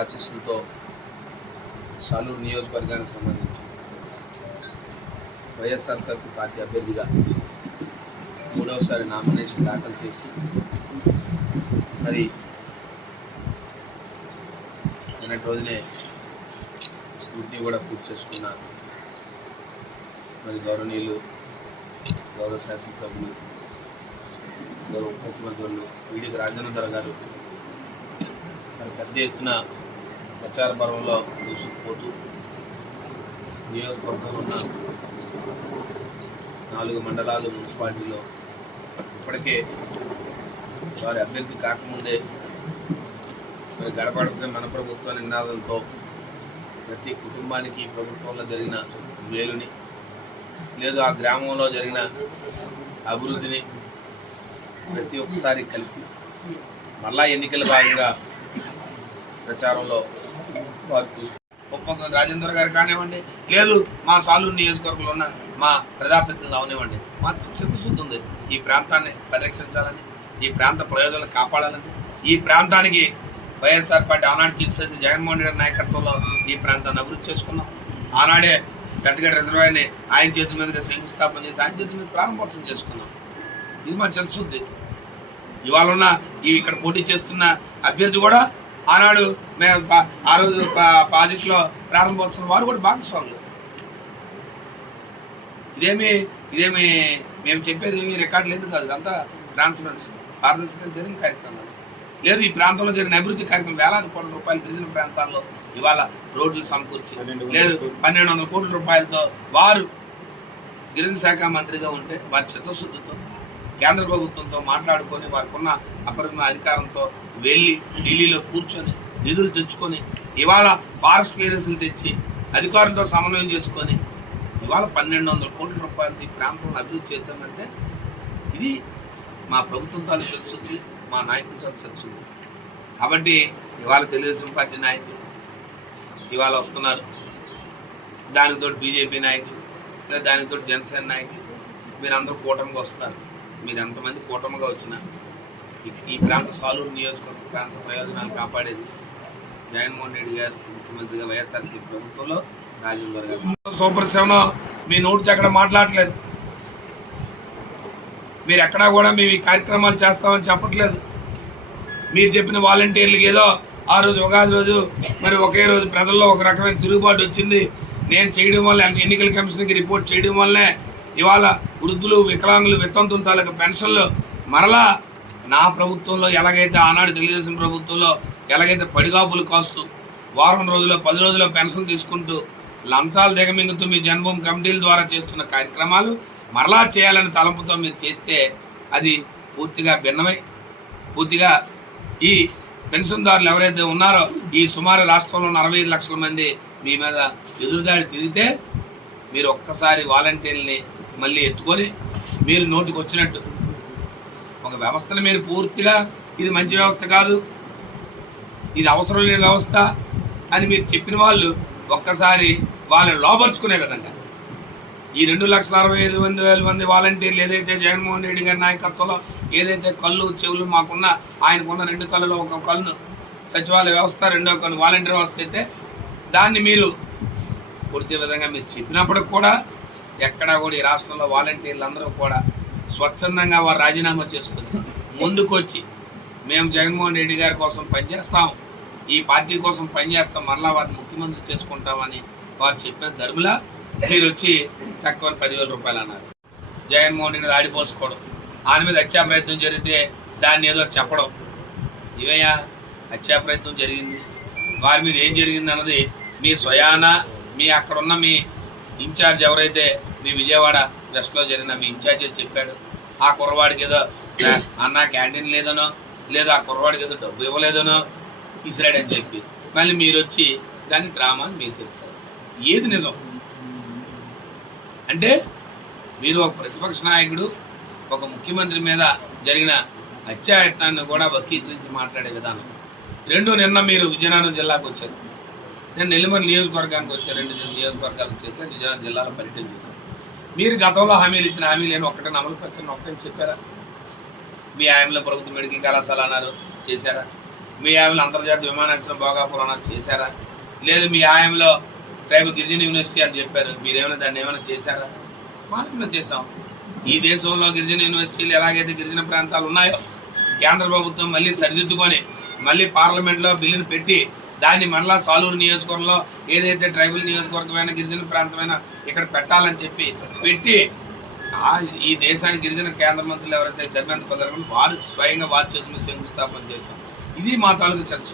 ఆశీస్సులతో సాలూరు నియోజకవర్గానికి సంబంధించి వైఎస్ఆర్సీపీ పార్టీ అభ్యర్థిగా మూడవసారి నామినేషన్ దాఖలు చేసి మరి నిన్నటి రోజునే స్క్రూటినీ కూడా పూర్తి చేసుకున్నారు. మరి గౌరవనీయులు గౌరవ శాసనసభ్యులు గౌరవ ఉప ముఖ్యమంత్రులు వీడికి రాజేంద్ర గారు మరి పెద్ద ఎత్తున ప్రచార పర్వంలో దూసుకుపోతూ నియోజకవర్గంలో ఉన్న 4 మండలాలు మున్సిపాలిటీలో ఇప్పటికే వారి అభ్యర్థి కాకముందే మరి గడపడితే మన ప్రభుత్వ నినాదంతో ప్రతి కుటుంబానికి ప్రభుత్వంలో జరిగిన మేలుని లేదు ఆ గ్రామంలో జరిగిన అభివృద్ధిని ప్రతి ఒక్కసారి కలిసి మళ్ళా ఎన్నికల భాగంగా ప్రచారంలో వారు చూస్తారు. ఉప రాజేంద్ర గారు కానివ్వండి, లేదు మా సాలూరు నియోజకవర్గంలో ఉన్న మా ప్రజాప్రతినిధులు అవనివ్వండి, మా చిత్తశుద్ధి ఉంది ఈ ప్రాంతాన్ని పరిరక్షించాలని, ఈ ప్రాంత ప్రయోజనాలు కాపాడాలని, ఈ ప్రాంతానికి వైఎస్ఆర్ పార్టీ ఆనాడు గెలిచేసి జగన్మోహన్ రెడ్డి నాయకత్వంలో ఈ ప్రాంతాన్ని అభివృద్ధి చేసుకున్నాం. ఆనాడే పెద్దగడ్డ రిజర్వాయర్ని ఆయన చేతుల మీదుగా శంకుస్థాపన చేసి ఆయన చేతుల మీద ప్రారంభోత్సవం చేసుకున్నాం. ఇది మా చిత్తశుద్ధి. ఇవాళ ఉన్న ఇక్కడ పోటీ చేస్తున్న అభ్యర్థి కూడా ఆనాడు మేము ఆ రోజు ప్రాజెక్టులో ప్రారంభోత్సవం వారు కూడా భాగస్వాములు. ఇదేమి మేము చెప్పేది ఏమి రికార్డులు ఎందుకు కాదు, అంతా ట్రాన్స్పరెన్సీ పారదర్శకంగా జరిగిన కార్యక్రమాలు. లేదు ఈ ప్రాంతంలో జరిగిన అభివృద్ధి కార్యక్రమం వేలాది కోట్ల రూపాయలు గిరిజన ప్రాంతాల్లో ఇవాళ రోడ్లు సమకూర్చి, లేదు 1200 కోట్ల రూపాయలతో వారు గిరిజన శాఖ మంత్రిగా ఉంటే వారి చిత్తశుద్ధితో కేంద్ర ప్రభుత్వంతో మాట్లాడుకొని వారికి ఉన్న అపరిమిత అధికారంతో వెళ్ళి ఢిల్లీలో కూర్చొని నిధులు తెచ్చుకొని ఇవాళ ఫారెస్ట్ క్లియరెన్స్లు తెచ్చి అధికారులతో సమన్వయం చేసుకొని ఇవాళ 1200 కోట్ల రూపాయలతో ఈ ప్రాంతంలో అభివృద్ధి చేశామంటే ఇది మా ప్రభుత్వంతో తెలుస్తుంది, మా నాయకులతో తెలుస్తుంది. కాబట్టి ఇవాళ తెలుగుదేశం పార్టీ నాయకులు ఇవాళ వస్తున్నారు, దానితో బీజేపీ నాయకులు, లేదా దానితో జనసేన నాయకులు, మీరందరూ కూటమిగా వస్తున్నారు. మీరు ఎంతమంది కూటమిగా వచ్చినా ఈ ప్రాంత సాలూరు నియోజకవర్గ ప్రాంత ప్రయోజనాలు కాపాడేది జగన్మోహన్ రెడ్డి గారు ముఖ్యమంత్రిగా వైఎస్ఆర్సీపీ ప్రభుత్వంలో రాజేంద్ర గారు. సూపర్ సెవెన్ మీ నోటితో ఎక్కడ మాట్లాడలేదు, మీరు ఎక్కడా కూడా మేము ఈ కార్యక్రమాలు చేస్తామని చెప్పట్లేదు. మీరు చెప్పిన వాలంటీర్లకు ఏదో ఆ రోజు ఉగాది రోజు మరి ఒకే రోజు ప్రజల్లో ఒక రకమైన తిరుగుబాటు వచ్చింది, నేను చేయడం వల్ల ఎన్నికల కమిషన్కి రిపోర్ట్ చేయడం వల్లే ఇవాళ వృద్ధులు వికలాంగులు వితంతుల తాలూకా పెన్షన్లు మరలా నా ప్రభుత్వంలో ఎలాగైతే ఆనాడు తెలుగుదేశం ప్రభుత్వంలో ఎలాగైతే పడిగాపులు కాస్తూ వారం రోజుల్లో 10 రోజుల్లో పెన్షన్ తీసుకుంటూ లంచాలు దిగమింగుతూ మీ జన్మభూమి కమిటీల ద్వారా చేస్తున్న కార్యక్రమాలు మరలా చేయాలని తలంపుతో మీరు చేస్తే అది పూర్తిగా భిన్నమై పూర్తిగా ఈ పెన్షన్దారులు ఎవరైతే ఉన్నారో ఈ సుమారు రాష్ట్రంలో ఉన్న 65 లక్షల మంది మీ మీద ఎదురుదాడి తిరిగితే మీరు ఒక్కసారి వాలంటీర్ని మళ్ళీ ఎత్తుకొని మీరు నోటికి వచ్చినట్టు ఒక వ్యవస్థను మీరు పూర్తిగా ఇది మంచి వ్యవస్థ కాదు, ఇది అవసరం లేని వ్యవస్థ అని మీరు చెప్పిన వాళ్ళు ఒక్కసారి వాళ్ళని లోపరుచుకునే విధంగా ఈ 2,65,000 మంది వాలంటీర్లు ఏదైతే జగన్మోహన్ రెడ్డి గారి నాయకత్వంలో ఏదైతే కళ్ళు చెవులు మాకున్న ఆయనకున్న 2 కళ్ళలో ఒక కళ్ళు సచివాలయ వ్యవస్థ, 2వ కళ్ళు వాలంటీర్ వ్యవస్థ అయితే దాన్ని మీరు పొడిచే విధంగా మీరు చెప్పినప్పటికి కూడా ఎక్కడా కూడా ఈ రాష్ట్రంలో వాలంటీర్లు అందరూ కూడా స్వచ్ఛందంగా వారు రాజీనామా చేసుకుని ముందుకొచ్చి మేము జగన్మోహన్ రెడ్డి గారి కోసం పనిచేస్తాం, ఈ పార్టీ కోసం పనిచేస్తాం, మరలా వారిని ముఖ్యమంత్రి చేసుకుంటామని వారు చెప్పిన ధర్ములా మీరు వచ్చి తక్కువ 10,000 రూపాయలు అన్నారు. జగన్మోహన్ రెడ్డి ఆడిపోసుకోవడం, ఆయన మీద హత్యా ప్రయత్నం జరిగితే దాన్ని ఏదో చెప్పడం, ఇవయ్యా హత్యా ప్రయత్నం జరిగింది, వారి మీద ఏం జరిగింది అన్నది మీ స్వయాన మీ అక్కడున్న మీ ఇన్ఛార్జ్ ఎవరైతే మీ విజయవాడ వెస్ట్లో జరిగిన మీ ఇన్ఛార్జ్ చెప్పాడు. ఆ కుర్రవాడికి ఏదో అన్న క్యాంటీన్ లేదనో, లేదా ఆ కుర్రవాడికి ఏదో డబ్బు ఇవ్వలేదనో ఇసిరాడని చెప్పి మళ్ళీ మీరు వచ్చి దాని డ్రామా అని మీరు చెప్తారు. ఏది నిజం అంటే మీరు ఒక ప్రతిపక్ష నాయకుడు ఒక ముఖ్యమంత్రి మీద జరిగిన హత్యాయత్నాన్ని కూడా వక్రీకరించి మాట్లాడే విధానం. 2 నిన్న మీరు విజయనగరం జిల్లాకు వచ్చారు, నేను నెల్లిమర్రి నియోజకవర్గానికి వచ్చాను, 2 నియోజకవర్గాలకు చేశాను, విజయనగరం జిల్లాలో పర్యటన చేశాను. మీరు గతంలో హామీలు ఇచ్చిన హామీలను ఒకటే అమలు పరిచిన ఒకటే చెప్పారా? మీ హామీలో ప్రభుత్వ మెడికల్ కళాశాల అన్నారు, చేశారా? మీ హయాంలో అంతర్జాతీయ విమానాశ్రయం భోగాపురం అన్నారు, చేశారా? లేదు మీ హయాంలో రేపు గిరిజన యూనివర్సిటీ అని చెప్పారు, మీరేమైనా దాన్ని ఏమైనా చేశారా? మనం చేసాం. ఈ దేశంలో గిరిజన యూనివర్సిటీలు ఎలాగైతే గిరిజన ప్రాంతాలు ఉన్నాయో కేంద్ర ప్రభుత్వం మళ్ళీ సరిదిద్దుకొని మళ్ళీ పార్లమెంట్లో బిల్లును పెట్టి దాన్ని మళ్ళా సాలూరు నియోజకవర్గంలో ఏదైతే ట్రైబల్ నియోజకవర్గమైన గిరిజన ప్రాంతమైన ఇక్కడ పెట్టాలని చెప్పి పెట్టి ఈ దేశానికి గిరిజన కేంద్ర మంత్రులు ఎవరైతే ధర్మేంద్ర ప్రధాన వారు స్వయంగా వారి చేతులు శంకుస్థాపన చేశాం. ఇది మా తాలూకు చర్చ.